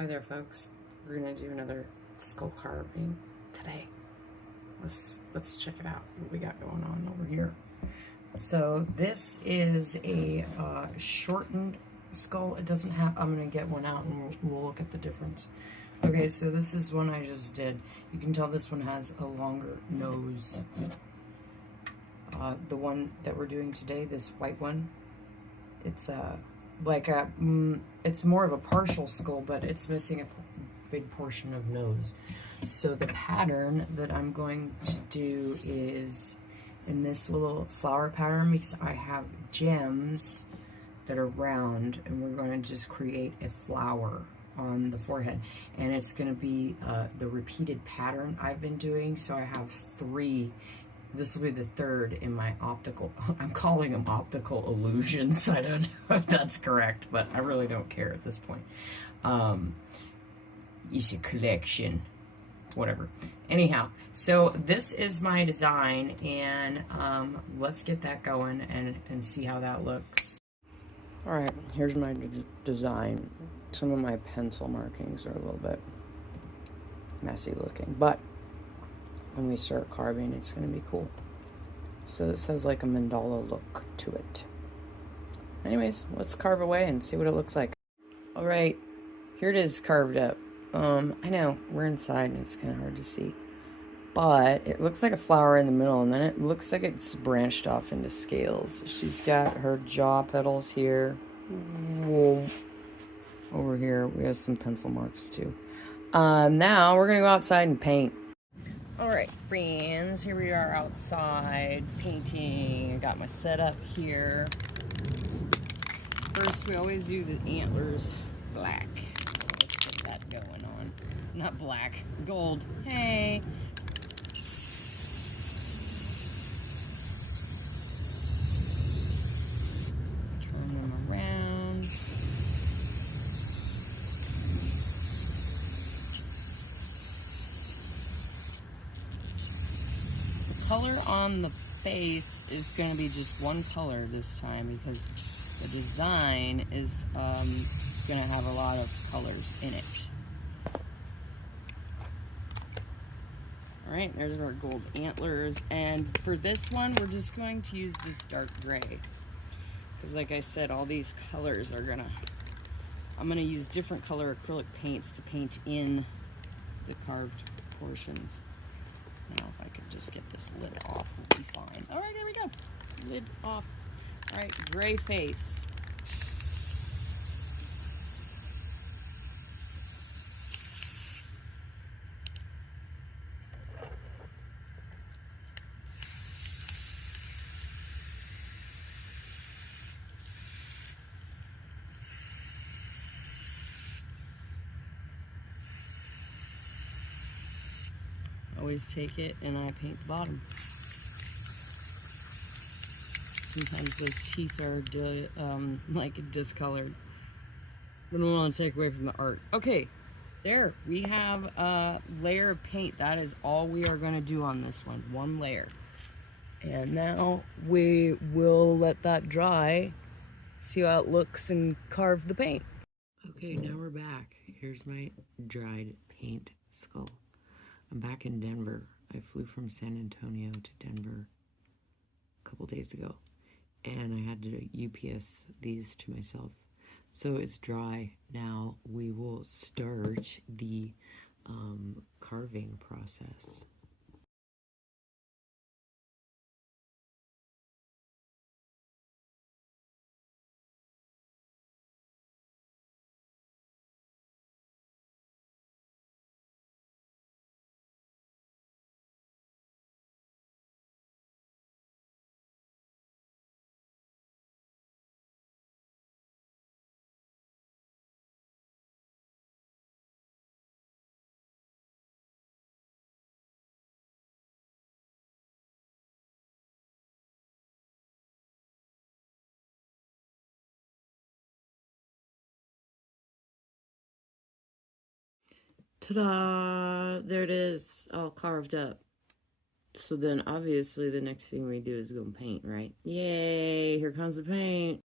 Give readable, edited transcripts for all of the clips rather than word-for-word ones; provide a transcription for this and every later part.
Hi there, folks. We're gonna do another skull carving today. Let's check it out. What we got going on over here. So this is a shortened skull. It doesn't have. I'm gonna get one out and we'll look at the difference. Okay, so this is one I just did. You can tell this one has a longer nose. The one that we're doing today, this white one, it's it's more of a partial skull, but it's missing a big portion of nose. So the pattern that I'm going to do is in this little flower pattern, because I have gems that are round, and we're going to just create a flower on the forehead, and it's going to be the repeated pattern I've been doing. So I have 3. This will be the 3rd in my optical, I'm calling them optical illusions. I don't know if that's correct, but I really don't care at this point. It's a collection, whatever. Anyhow, so this is my design, and let's get that going and see how that looks. All right, here's my design. Some of my pencil markings are a little bit messy looking, but when we start carving, it's going to be cool. So this has like a mandala look to it. Anyways, let's carve away and see what it looks like. All right, here it is carved up. I know we're inside and it's kind of hard to see, but it looks like a flower in the middle, and then it looks like it's branched off into scales. She's got her jaw petals here. Whoa. Over here, we have some pencil marks too. Now we're gonna go outside and paint. All right, friends, here we are outside painting. I got my setup here. First, we always do the antlers black. Let's get that going on. Not black, gold. Hey. Turn them around. Color on the face is going to be just one color this time, because the design is going to have a lot of colors in it. All right, there's our gold antlers, and for this one we're just going to use this dark gray, because like I said, all these colors are I'm gonna use different color acrylic paints to paint in the carved portions. Now, if I could just get this lid off, we'll be fine. All right, there we go. Lid off. All right, gray face. Always take it and I paint the bottom. Sometimes those teeth are like discolored. We don't want to take away from the art. Okay, there we have a layer of paint. That is all we are going to do on this one. One layer. And now we will let that dry, see how it looks, and carve the paint. Okay, now we're back. Here's my dried paint skull. I'm back in Denver. I flew from San Antonio to Denver a couple days ago, and I had to UPS these to myself. So it's dry. Now we will start the carving process. Ta-da! There it is, all carved up. So then obviously the next thing we do is go and paint, right? Yay! Here comes the paint.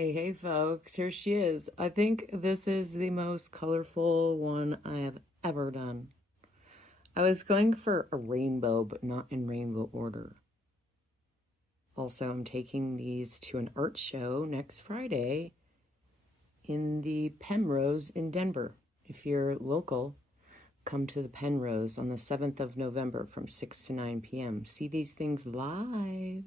Hey, folks, here she is. I think this is the most colorful one I have ever done. I was going for a rainbow, but not in rainbow order. Also, I'm taking these to an art show next Friday in the Penrose in Denver. If you're local, come to the Penrose on the 7th of November from 6 to 9 p.m. See these things live.